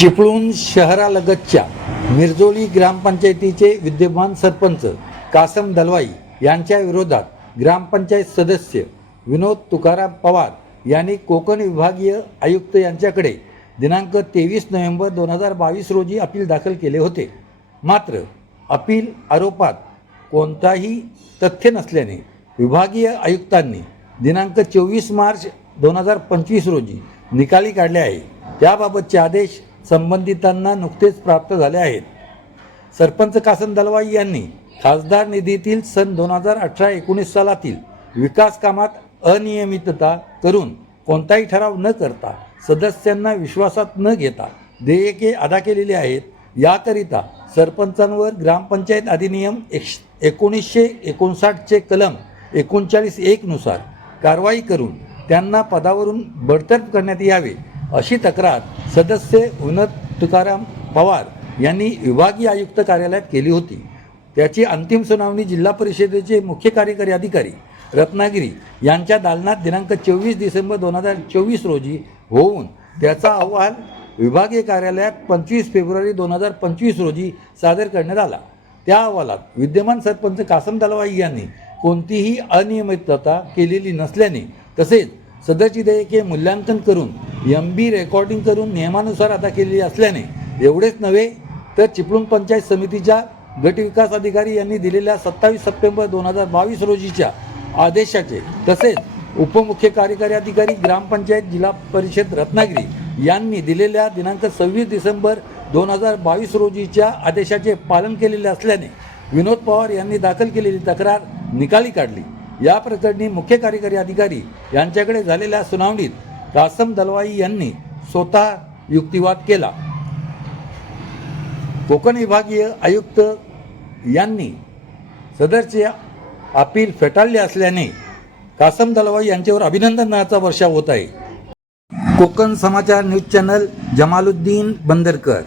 चिपळूण शहरालगतच्या मिरजोली ग्रामपंचायतीचे विद्यमान सरपंच कासम दलवाई यांच्या विरोधात ग्रामपंचायत सदस्य विनोद तुकाराम पवार यांनी कोकण विभागीय आयुक्त यांच्याकडे दिनांक तेवीस नोव्हेंबर दोन हजार बावीस रोजी अपील दाखल केले होते. मात्र अपील आरोपात कोणताही तथ्य नसल्याने विभागीय आयुक्तांनी दिनांक चोवीस मार्च दोन हजार पंचवीस रोजी निकाली काढले आहे. त्याबाबतचे आदेश संबंधितांना नुकतेच प्राप्त झाले आहेत. सरपंच कासन दलवाई यांनी खासदार निधीतील सन दोन हजार अठरा एकोणीस सालातील विकास कामात अनियमितता करून कोणताही ठराव न करता सदस्यांना विश्वासात न घेता देयके अदा केलेली आहेत. याकरिता सरपंचांवर ग्रामपंचायत अधिनियम एकश एकोणीसशे एकोणसाठचे कलम एकोणचाळीस एकनुसार कारवाई करून त्यांना पदावरून बडतर्फ करण्यात यावे. अशी तक्रार सदस्य विनोद तुकाराम पवार यांनी विभागीय आयुक्त कार्यालयात केली होती. त्याची अंतिम सुनावणी जिल्हा परिषदेचे मुख्य कार्यकारी अधिकारी रत्नागिरी यांच्या दालनात दिनांक चोवीस डिसेंबर दोन हजार चोवीस रोजी होऊन त्याचा अहवाल विभागीय कार्यालयात पंचवीस फेब्रुवारी दोन हजार पंचवीस रोजी सादर करण्यात आला. त्या अहवालात विद्यमान सरपंच कासम दलवाई यांनी कोणतीही अनियमितता केलेली नसल्याने तसेच सदरची देयके मूल्यांकन करून एम बी रेकॉर्डिंग करून नियमानुसार अदा केलेली असल्याने एवढेच नव्हे तर चिपळूण पंचायत समितीच्या गटविकास अधिकारी यांनी दिलेल्या सत्तावीस सप्टेंबर दोन हजार बावीस रोजीच्या आदेशाचे तसेच उपमुख्य कार्यकारी अधिकारी ग्रामपंचायत जिल्हा परिषद रत्नागिरी यांनी दिलेल्या दिनांक सव्वीस डिसेंबर दोन हजार बावीस रोजीच्या आदेशाचे पालन केलेले असल्याने विनोद पवार यांनी दाखल केलेली तक्रार निकाली काढली. या प्रकरणी मुख्य कार्यकारी अधिकारी यांच्याकडे झालेल्या सुनावणीत कासम दलवाई यांनी स्वतः युक्तिवाद केला. कोकण विभागीय आयुक्त यांनी सदरचे अपील फेटाळले असल्याने कासम दलवाई यांच्यावर अभिनंदनाचा वर्षाव होत आहे. Konkan Samachar news channel Jamaluddin Bandarkar.